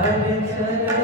हर चरण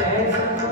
dance.